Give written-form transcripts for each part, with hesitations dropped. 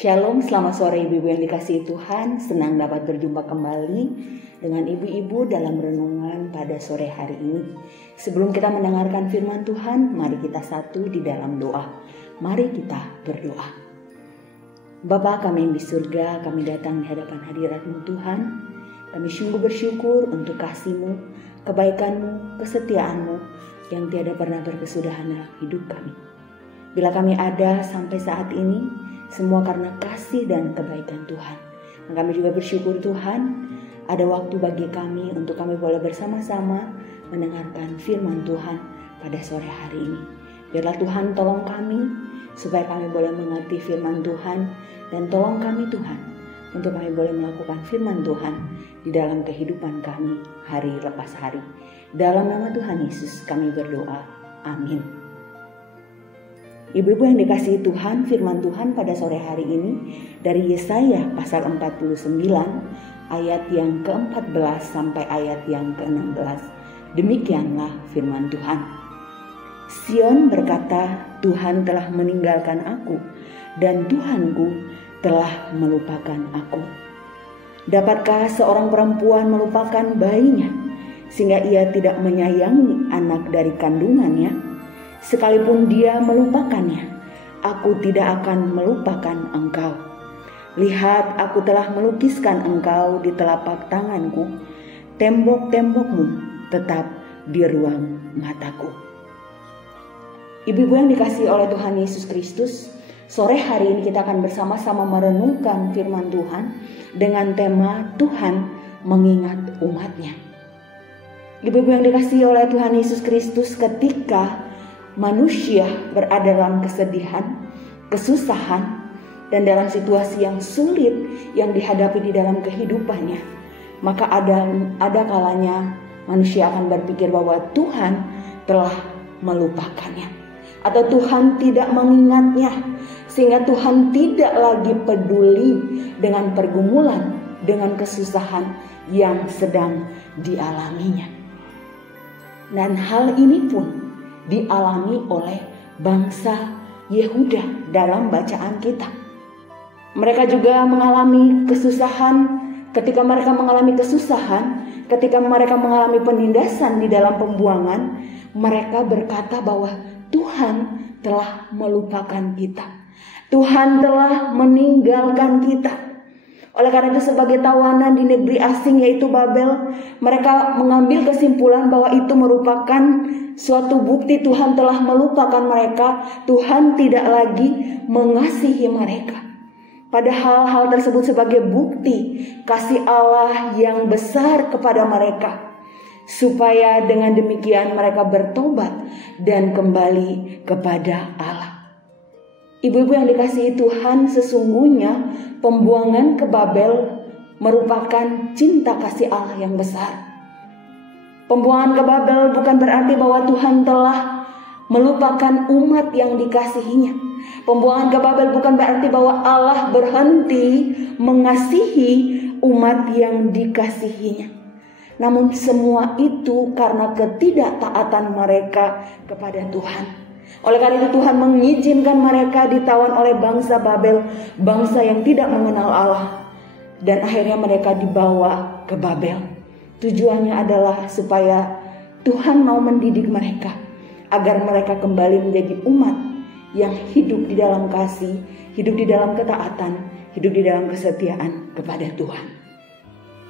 Shalom, selamat sore ibu-ibu yang dikasihi Tuhan. Senang dapat berjumpa kembali dengan ibu-ibu dalam renungan pada sore hari ini. Sebelum kita mendengarkan firman Tuhan, mari kita satu di dalam doa. Mari kita berdoa. Bapa kami yang di surga, kami datang di hadapan hadirat-Mu Tuhan. Kami sungguh bersyukur untuk kasih-Mu, kebaikan-Mu, kesetiaan-Mu yang tiada pernah berkesudahan dalam hidup kami. Bila kami ada sampai saat ini, semua karena kasih dan kebaikan Tuhan. Dan kami juga bersyukur Tuhan, ada waktu bagi kami untuk kami boleh bersama-sama mendengarkan firman Tuhan pada sore hari ini. Biarlah Tuhan tolong kami, supaya kami boleh mengerti firman Tuhan, dan tolong kami Tuhan, untuk kami boleh melakukan firman Tuhan di dalam kehidupan kami hari lepas hari. Dalam nama Tuhan Yesus kami berdoa. Amin. Ibu-ibu yang dikasihi Tuhan, firman Tuhan pada sore hari ini dari Yesaya pasal 49 ayat yang ke-14 sampai ayat yang ke-16. Demikianlah firman Tuhan. Sion berkata, Tuhan telah meninggalkan aku dan Tuhanku telah melupakan aku. Dapatkah seorang perempuan melupakan bayinya sehingga ia tidak menyayangi anak dari kandungannya? Sekalipun dia melupakannya, aku tidak akan melupakan engkau. Lihat, aku telah melukiskan engkau di telapak tanganku. Tembok-tembokmu tetap di ruang mataku. Ibu-ibu yang dikasihi oleh Tuhan Yesus Kristus, sore hari ini kita akan bersama-sama merenungkan firman Tuhan dengan tema Tuhan mengingat umatnya. Ibu-ibu yang dikasihi oleh Tuhan Yesus Kristus, ketika manusia berada dalam kesedihan, kesusahan, dan dalam situasi yang sulit yang dihadapi di dalam kehidupannya, maka ada kalanya manusia akan berpikir bahwa Tuhan telah melupakannya, atau Tuhan tidak mengingatnya, sehingga Tuhan tidak lagi peduli dengan pergumulan, dengan kesusahan yang sedang dialaminya. Dan hal ini pun dialami oleh bangsa Yehuda dalam bacaan kita. Mereka juga mengalami kesusahan. Ketika mereka mengalami kesusahan, ketika mereka mengalami penindasan di dalam pembuangan, mereka berkata bahwa Tuhan telah melupakan kita. Tuhan telah meninggalkan kita. Oleh karena itu, sebagai tawanan di negeri asing yaitu Babel, mereka mengambil kesimpulan bahwa itu merupakan suatu bukti Tuhan telah melupakan mereka. Tuhan tidak lagi mengasihi mereka. Padahal hal tersebut sebagai bukti kasih Allah yang besar kepada mereka, supaya dengan demikian mereka bertobat dan kembali kepada Allah. Ibu-ibu yang dikasihi Tuhan, sesungguhnya pembuangan ke Babel merupakan cinta kasih Allah yang besar. Pembuangan ke Babel bukan berarti bahwa Tuhan telah melupakan umat yang dikasihinya. Pembuangan ke Babel bukan berarti bahwa Allah berhenti mengasihi umat yang dikasihinya. Namun semua itu karena ketidaktaatan mereka kepada Tuhan. Oleh karena itu Tuhan mengizinkan mereka ditawan oleh bangsa Babel, bangsa yang tidak mengenal Allah. Dan akhirnya mereka dibawa ke Babel. Tujuannya adalah supaya Tuhan mau mendidik mereka, agar mereka kembali menjadi umat yang hidup di dalam kasih, hidup di dalam ketaatan, hidup di dalam kesetiaan kepada Tuhan.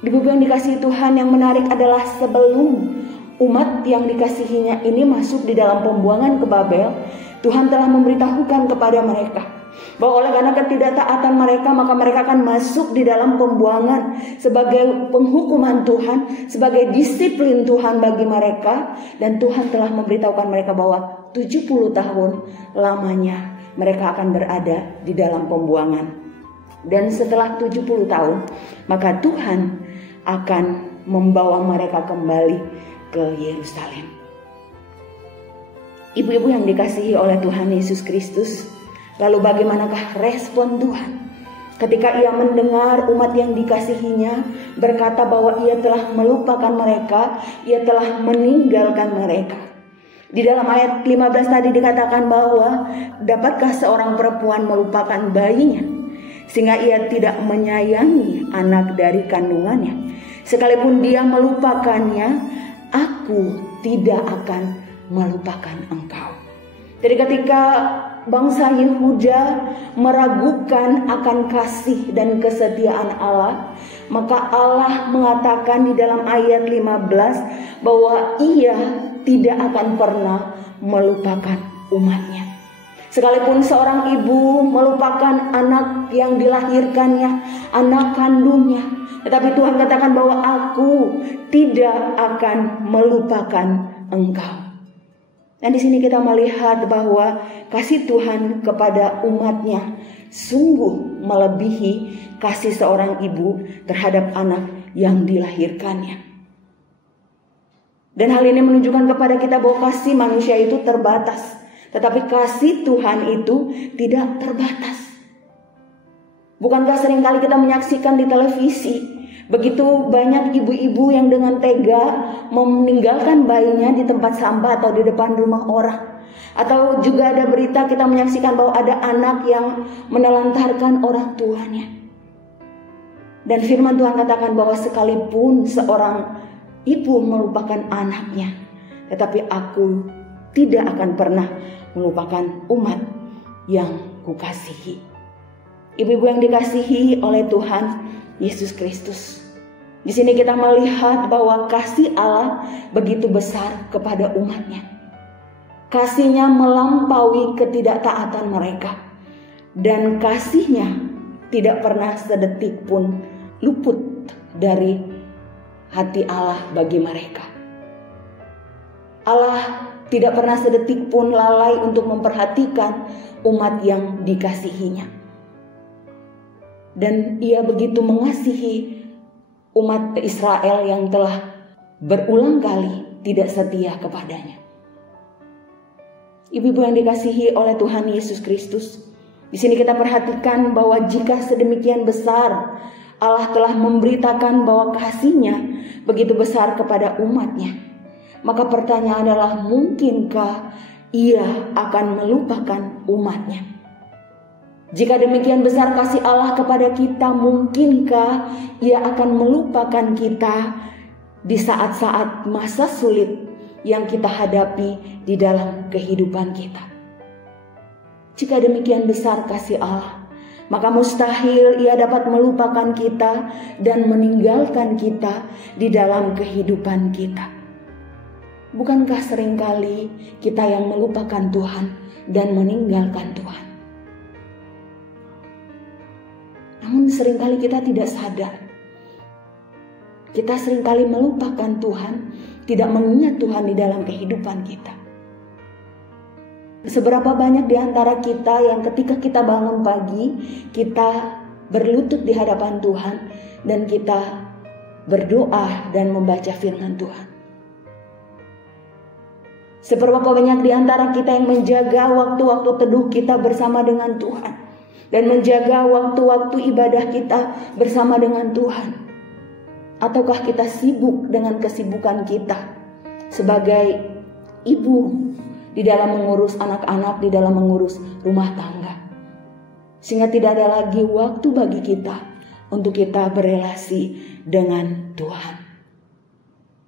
Ibu-ibu yang dikasihi Tuhan, yang menarik adalah sebelum umat yang dikasihinya ini masuk di dalam pembuangan ke Babel, Tuhan telah memberitahukan kepada mereka bahwa oleh karena ketidaktaatan mereka, maka mereka akan masuk di dalam pembuangan sebagai penghukuman Tuhan, sebagai disiplin Tuhan bagi mereka. Dan Tuhan telah memberitahukan mereka bahwa 70 tahun lamanya mereka akan berada di dalam pembuangan. Dan setelah 70 tahun, maka Tuhan akan membawa mereka kembali ke Yerusalem. Ibu-ibu yang dikasihi oleh Tuhan Yesus Kristus, lalu bagaimanakah respon Tuhan ketika ia mendengar umat yang dikasihinya berkata bahwa ia telah melupakan mereka, ia telah meninggalkan mereka? Di dalam ayat 15 tadi dikatakan bahwa dapatkah seorang perempuan melupakan bayinya sehingga ia tidak menyayangi anak dari kandungannya. Sekalipun dia melupakannya, aku tidak akan melupakan engkau. Jadi ketika bangsa Yehuda meragukan akan kasih dan kesetiaan Allah, maka Allah mengatakan di dalam ayat 15 bahwa ia tidak akan pernah melupakan umatnya. Sekalipun seorang ibu melupakan anak yang dilahirkannya, anak kandungnya, tetapi Tuhan katakan bahwa aku tidak akan melupakan engkau. Dan di sini kita melihat bahwa kasih Tuhan kepada umatnya sungguh melebihi kasih seorang ibu terhadap anak yang dilahirkannya. Dan hal ini menunjukkan kepada kita bahwa kasih manusia itu terbatas, tetapi kasih Tuhan itu tidak terbatas. Bukankah seringkali kita menyaksikan di televisi begitu banyak ibu-ibu yang dengan tega meninggalkan bayinya di tempat sampah atau di depan rumah orang. Atau juga ada berita kita menyaksikan bahwa ada anak yang menelantarkan orang tuanya. Dan firman Tuhan katakan bahwa sekalipun seorang ibu melupakan anaknya, tetapi aku tidak akan pernah melupakan umat yang kukasihi. Ibu-ibu yang dikasihi oleh Tuhan Yesus Kristus, di sini kita melihat bahwa kasih Allah begitu besar kepada umatnya. Kasihnya melampaui ketidaktaatan mereka, dan kasihnya tidak pernah sedetik pun luput dari hati Allah bagi mereka. Allah tidak pernah sedetik pun lalai untuk memperhatikan umat yang dikasihinya. Dan ia begitu mengasihi umat Israel yang telah berulang kali tidak setia kepadanya. Ibu-ibu yang dikasihi oleh Tuhan Yesus Kristus, di sini kita perhatikan bahwa jika sedemikian besar Allah telah memberitakan bahwa kasih-Nya begitu besar kepada umatnya, maka pertanyaan adalah, mungkinkah ia akan melupakan umatnya? Jika demikian besar kasih Allah kepada kita, mungkinkah ia akan melupakan kita di saat-saat masa sulit yang kita hadapi di dalam kehidupan kita? Jika demikian besar kasih Allah, maka mustahil ia dapat melupakan kita dan meninggalkan kita di dalam kehidupan kita. Bukankah seringkali kita yang melupakan Tuhan dan meninggalkan Tuhan? Namun seringkali kita tidak sadar. Kita seringkali melupakan Tuhan, tidak mengingat Tuhan di dalam kehidupan kita. Seberapa banyak di antara kita yang ketika kita bangun pagi, kita berlutut di hadapan Tuhan dan kita berdoa dan membaca firman Tuhan. Seberapa banyak di antara kita yang menjaga waktu-waktu teduh kita bersama dengan Tuhan dan menjaga waktu-waktu ibadah kita bersama dengan Tuhan? Ataukah kita sibuk dengan kesibukan kita sebagai ibu di dalam mengurus anak-anak, di dalam mengurus rumah tangga, sehingga tidak ada lagi waktu bagi kita untuk kita berelasi dengan Tuhan?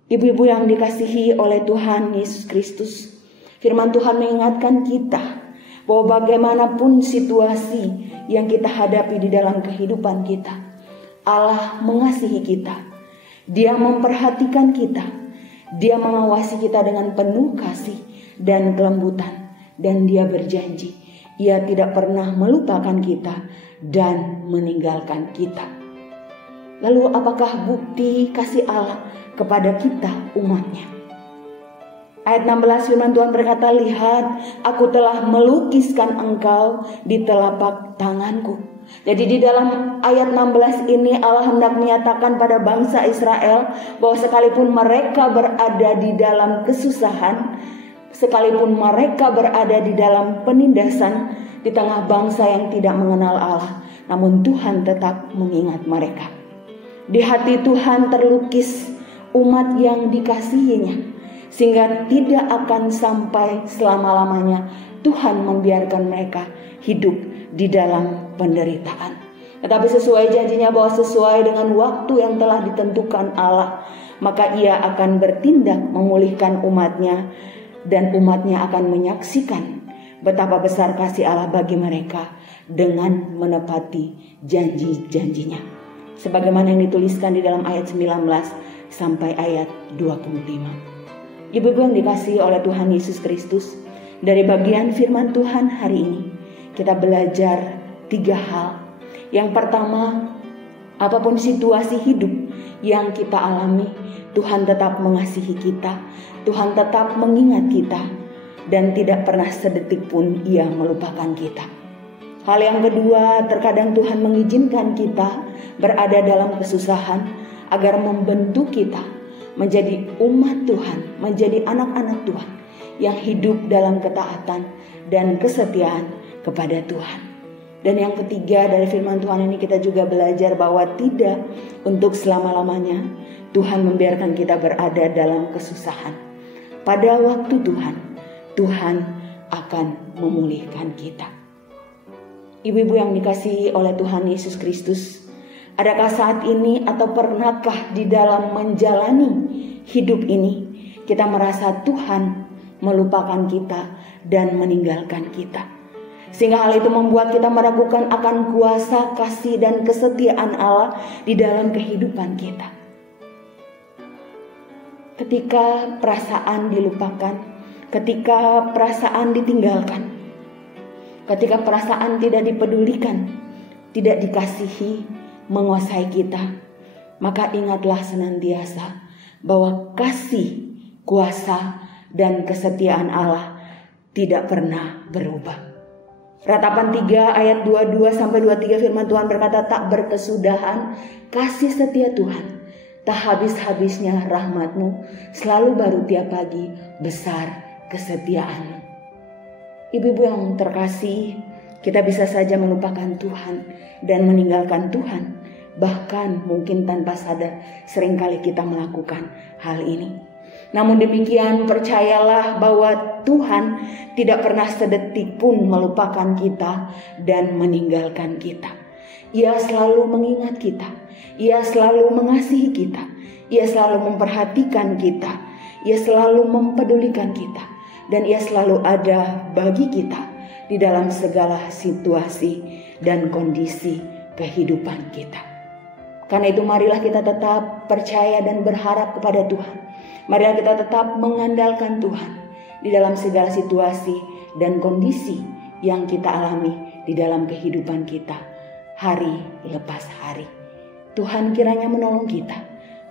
Ibu-ibu yang dikasihi oleh Tuhan Yesus Kristus, firman Tuhan mengingatkan kita bahwa bagaimanapun situasi yang kita hadapi di dalam kehidupan kita, Allah mengasihi kita. Dia memperhatikan kita. Dia mengawasi kita dengan penuh kasih dan kelembutan. Dan Dia berjanji, Ia tidak pernah melupakan kita dan meninggalkan kita. Lalu apakah bukti kasih Allah kepada kita umatnya? Ayat 16 firman Tuhan berkata, lihat, aku telah melukiskan engkau di telapak tanganku. Jadi di dalam ayat 16 ini Allah hendak menyatakan pada bangsa Israel bahwa sekalipun mereka berada di dalam kesusahan, sekalipun mereka berada di dalam penindasan di tengah bangsa yang tidak mengenal Allah, namun Tuhan tetap mengingat mereka. Di hati Tuhan terlukis umat yang dikasihinya, sehingga tidak akan sampai selama-lamanya Tuhan membiarkan mereka hidup di dalam penderitaan. Tetapi sesuai janjinya bahwa sesuai dengan waktu yang telah ditentukan Allah, maka Ia akan bertindak memulihkan umatnya, dan umatnya akan menyaksikan betapa besar kasih Allah bagi mereka dengan menepati janji-janjinya. Sebagaimana yang dituliskan di dalam ayat 19 sampai ayat 25. Ibu-ibu yang dikasihi oleh Tuhan Yesus Kristus, dari bagian firman Tuhan hari ini kita belajar 3 hal. Yang pertama, apapun situasi hidup yang kita alami, Tuhan tetap mengasihi kita, Tuhan tetap mengingat kita, dan tidak pernah sedetik pun Ia melupakan kita. Hal yang kedua, terkadang Tuhan mengizinkan kita berada dalam kesusahan agar membentuk kita menjadi umat Tuhan, menjadi anak-anak Tuhan yang hidup dalam ketaatan dan kesetiaan kepada Tuhan. Dan yang ketiga, dari firman Tuhan ini kita juga belajar bahwa tidak untuk selama-lamanya Tuhan membiarkan kita berada dalam kesusahan. Pada waktu Tuhan akan memulihkan kita. Ibu-ibu yang dikasihi oleh Tuhan Yesus Kristus, adakah saat ini atau pernahkah di dalam menjalani hidup ini kita merasa Tuhan melupakan kita dan meninggalkan kita, sehingga hal itu membuat kita meragukan akan kuasa, kasih, dan kesetiaan Allah di dalam kehidupan kita? Ketika perasaan dilupakan, ketika perasaan ditinggalkan, ketika perasaan tidak dipedulikan, tidak dikasihi, menguasai kita, maka ingatlah senantiasa bahwa kasih, kuasa, dan kesetiaan Allah tidak pernah berubah. Ratapan 3 ayat 22-23 firman Tuhan berkata, tak berkesudahan kasih setia Tuhan, tak habis-habisnya rahmat-Mu, selalu baru tiap pagi, besar kesetiaan-Mu. Ibu-ibu yang terkasih, kita bisa saja melupakan Tuhan dan meninggalkan Tuhan. Bahkan mungkin tanpa sadar seringkali kita melakukan hal ini. Namun demikian, percayalah bahwa Tuhan tidak pernah sedetik pun melupakan kita dan meninggalkan kita. Ia selalu mengingat kita, Ia selalu mengasihi kita, Ia selalu memperhatikan kita, Ia selalu mempedulikan kita, dan Ia selalu ada bagi kita di dalam segala situasi dan kondisi kehidupan kita. Karena itu marilah kita tetap percaya dan berharap kepada Tuhan. Marilah kita tetap mengandalkan Tuhan di dalam segala situasi dan kondisi yang kita alami di dalam kehidupan kita hari lepas hari. Tuhan kiranya menolong kita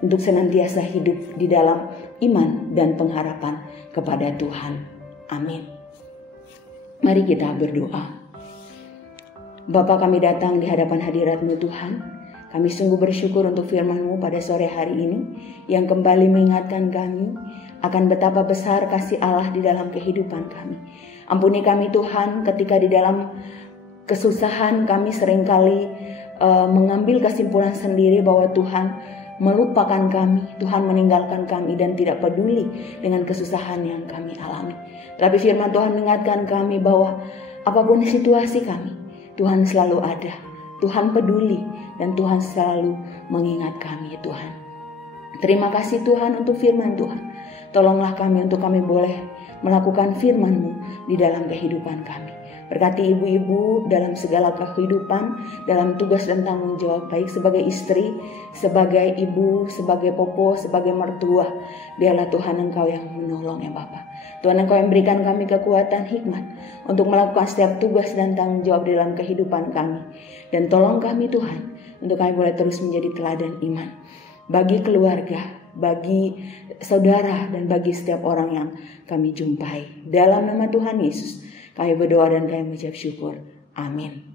untuk senantiasa hidup di dalam iman dan pengharapan kepada Tuhan. Amin. Mari kita berdoa. Bapa, kami datang di hadapan hadirat-Mu Tuhan. Kami sungguh bersyukur untuk firman-Mu pada sore hari ini yang kembali mengingatkan kami akan betapa besar kasih Allah di dalam kehidupan kami. Ampuni kami Tuhan ketika di dalam kesusahan kami seringkali mengambil kesimpulan sendiri bahwa Tuhan melupakan kami, Tuhan meninggalkan kami dan tidak peduli dengan kesusahan yang kami alami. Tapi firman Tuhan mengingatkan kami bahwa apapun situasi kami, Tuhan selalu ada, Tuhan peduli, dan Tuhan selalu mengingat kami Tuhan. Terima kasih Tuhan untuk firman Tuhan. Tolonglah kami untuk kami boleh melakukan firman-Mu di dalam kehidupan kami. Berkati ibu-ibu dalam segala kehidupan, dalam tugas dan tanggung jawab, baik sebagai istri, sebagai ibu, sebagai popo, sebagai mertua. Biarlah Tuhan Engkau yang menolong ya Bapa. Tuhan Engkau yang berikan kami kekuatan hikmat untuk melakukan setiap tugas dan tanggung jawab di dalam kehidupan kami. Dan tolong kami Tuhan untuk kami boleh terus menjadi teladan iman bagi keluarga, bagi saudara, dan bagi setiap orang yang kami jumpai. Dalam nama Tuhan Yesus kami berdoa dan kami mengucap syukur. Amin.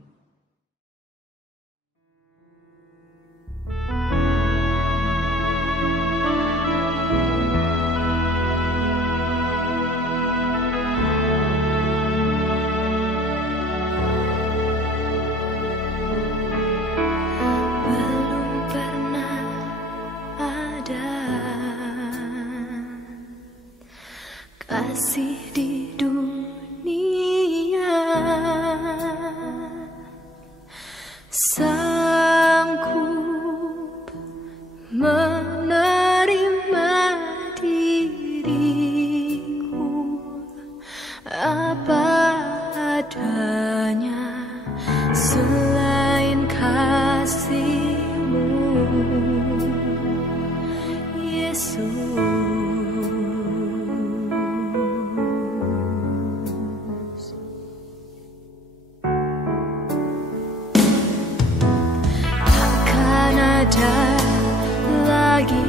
Kasih di dunia selain kasih-Mu, Yesus. Takkan ada lagi